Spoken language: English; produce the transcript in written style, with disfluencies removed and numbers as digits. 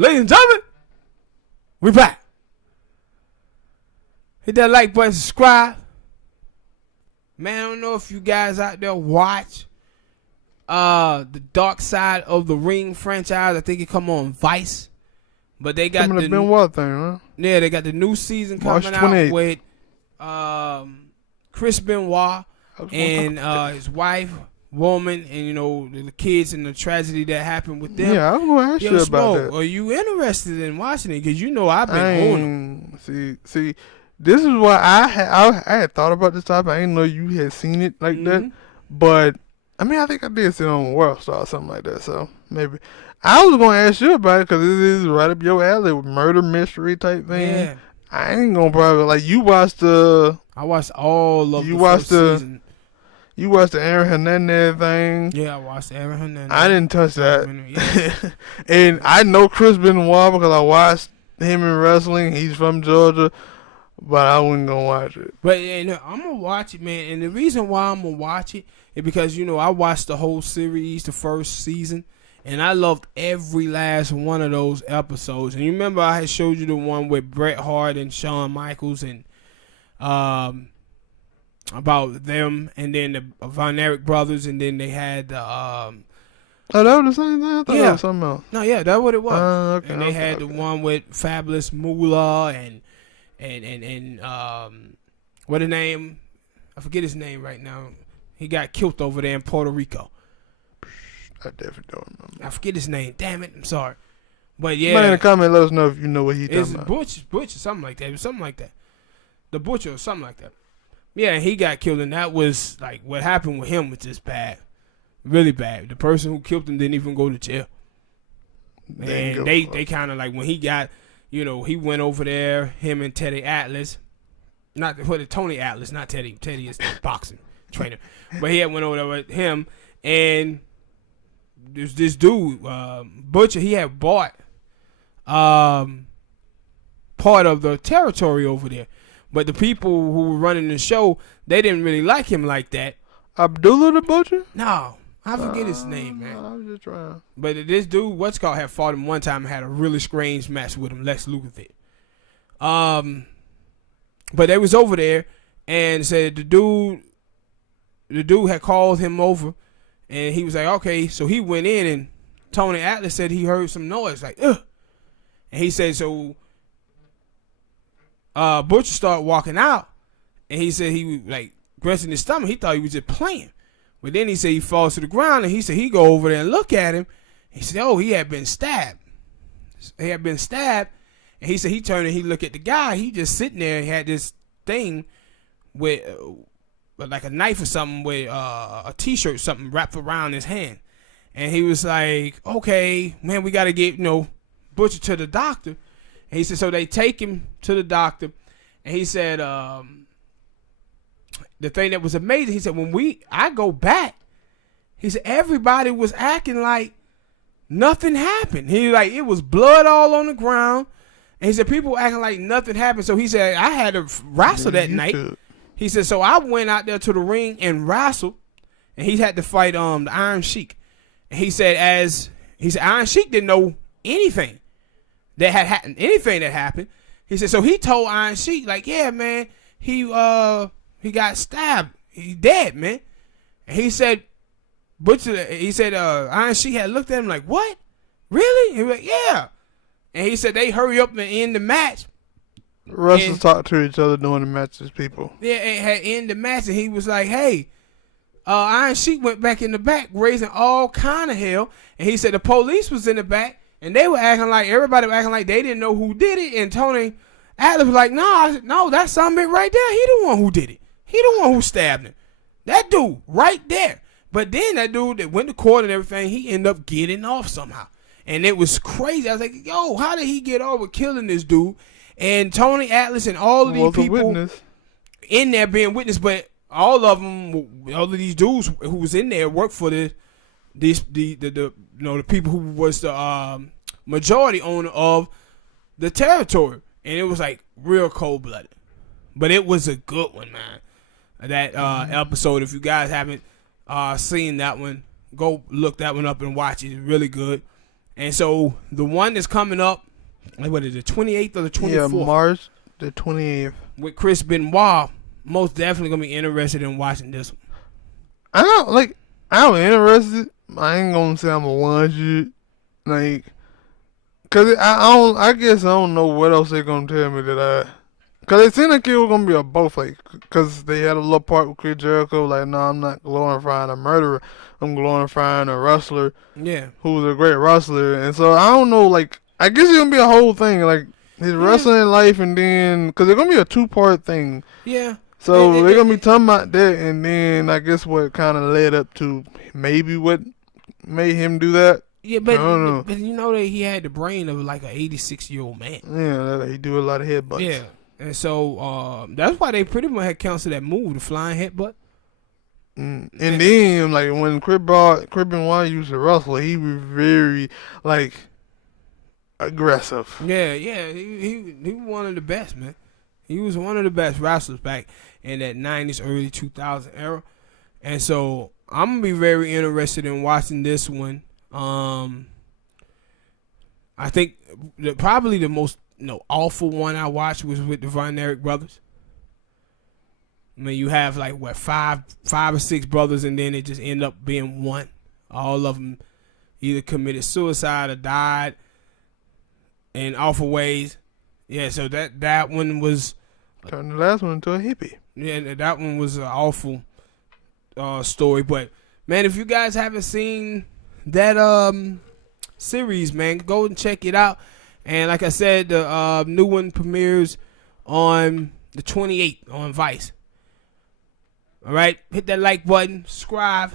Ladies and gentlemen, we back. Hit that like button, subscribe. Man, I don't know if you guys out there watch the Dark Side of the Ring franchise. I think it come on Vice. But they got the Benoit thing, huh? Yeah, they got the new season coming out with Chris Benoit and his wife, woman, and the kids and the tragedy that happened with them. Yeah, I was gonna ask you about that. Are you interested in watching it? Because I've been on them. See, this is why I had thought about this topic. I didn't know you had seen it like that, but I mean, I think I did see it on World Star or something like that. So maybe I was gonna ask you about it because it is right up your alley, with murder mystery type thing. Yeah. I ain't gonna probably you watched the. I watched all of the first season. You watched the Aaron Hernandez thing. Yeah, I watched Aaron Hernandez. I didn't touch that. Yeah. And I know Chris Benoit because I watched him in wrestling. He's from Georgia, but I wasn't gonna watch it. But I'm gonna watch it, man. And the reason why I'm gonna watch it is because I watched the whole series, the first season, and I loved every last one of those episodes. And you remember I had showed you the one with Bret Hart and Shawn Michaels and about them, and then the Von Erich brothers, and then they had the oh, that was the same thing? I thought that was something else. No, yeah, that's what it was. Okay, and they had the one with Fabulous Moolah and what his name? I forget his name right now. He got killed over there in Puerto Rico. I definitely don't remember. I forget his name. Damn it, I'm sorry. But yeah, somebody in the comment, let us know if you know what he's talking about. Butcher, something like that. It was something like that. The Butcher or something like that. Yeah, he got killed, and that was like what happened with him was just bad, really bad. The person who killed him didn't even go to jail. And they kind of like when he got, he went over there. Him and Teddy Atlas, Tony Atlas, not Teddy. Teddy is the boxing trainer, but he had went over there with him, and there's this dude Butcher. He had bought part of the territory over there. But the people who were running the show, they didn't really like him like that. Abdullah the Butcher? No, I forget his name, man. I was just trying. But this dude, had fought him one time and had a really strange match with him, Lex Luger did. But they was over there and said the dude had called him over, and he was like, okay. So he went in, and Tony Atlas said he heard some noise, like, ugh. And he said, so Butcher started walking out, and he said he was like grincing his stomach. He thought he was just playing, but then he said he falls to the ground, and he said he go over there and look at him. He said, oh, he had been stabbed. And he said he turned and he looked at the guy. He just sitting there. He had this thing with like a knife or something with a T-shirt or something wrapped around his hand, and he was like, okay, man, we got to get Butcher to the doctor. And he said, so they take him to the doctor, and he said, the thing that was amazing, he said, I go back, he said, everybody was acting like nothing happened. He like, it was blood all on the ground, and he said, people were acting like nothing happened. So he said, I had to wrestle that night. He said, so I went out there to the ring and wrestled, and he had to fight the Iron Sheik. And he said, Iron Sheik didn't know anything that had happened, anything that happened. He said, so he told Iron Sheik, like, yeah, man, he got stabbed. He dead, man. And he said, Iron Sheik had looked at him like, what? Really? He was like, yeah. And he said they hurry up and end the match. Wrestlers talk to each other during the matches, people. Yeah, it had ended the match, and he was like, hey, Iron Sheik went back in the back, raising all kind of hell. And he said the police was in the back, and they were everybody was acting like they didn't know who did it. And Tony Atlas was like, no, that's something right there. He the one who did it. He the one who stabbed him. That dude right there. But then that dude that went to court and everything, he ended up getting off somehow. And it was crazy. I was like, yo, how did he get off with killing this dude? And Tony Atlas and all of these people in there being witness, but all of these dudes who was in there worked for the people who was the majority owner of the territory, and it was like real cold blooded. But it was a good one, man. That episode, if you guys haven't seen that one, go look that one up and watch it. It's really good. And so the one that's coming up, like what is it, the 28th or the 24th? Yeah, March the 28th. With Chris Benoit, most definitely gonna be interested in watching this one. I'm interested. I ain't gonna say I'm gonna watch it, like, cause I guess I don't know what else they gonna tell me cause it seemed like it was gonna be a both, like, cause they had a little part with Chris Jericho, like, no, I'm not glorifying a murderer, I'm glorifying a wrestler, who's a great wrestler, and so I don't know, like, I guess it's gonna be a whole thing, like his wrestling life, and then cause it's gonna be a 2-part thing. Yeah. So they're gonna be talking about that, and then I guess what kind of led up to maybe what made him do that. Yeah, but you know that he had the brain of like an 86-year-old man. Yeah, he do a lot of headbutts. Yeah, and so that's why they pretty much had canceled that move, the flying headbutt. And then, like, when Chris Benoit used to wrestle, he was very, like, aggressive. Yeah, he was one of the best, man. He was one of the best wrestlers back in that 90s, early 2000 era. And so I'm going to be very interested in watching this one. I think probably the most awful one I watched was with the Von Erich brothers. I mean, you have like, what, five or six brothers, and then it just end up being one. All of them either committed suicide or died in awful ways. Yeah, so that one was... Turned the last one into a hippie. Yeah, that one was an awful story. But, man, if you guys haven't seen that series, man, go and check it out. And like I said, the new one premieres on the 28th on Vice. All right? Hit that like button. Subscribe.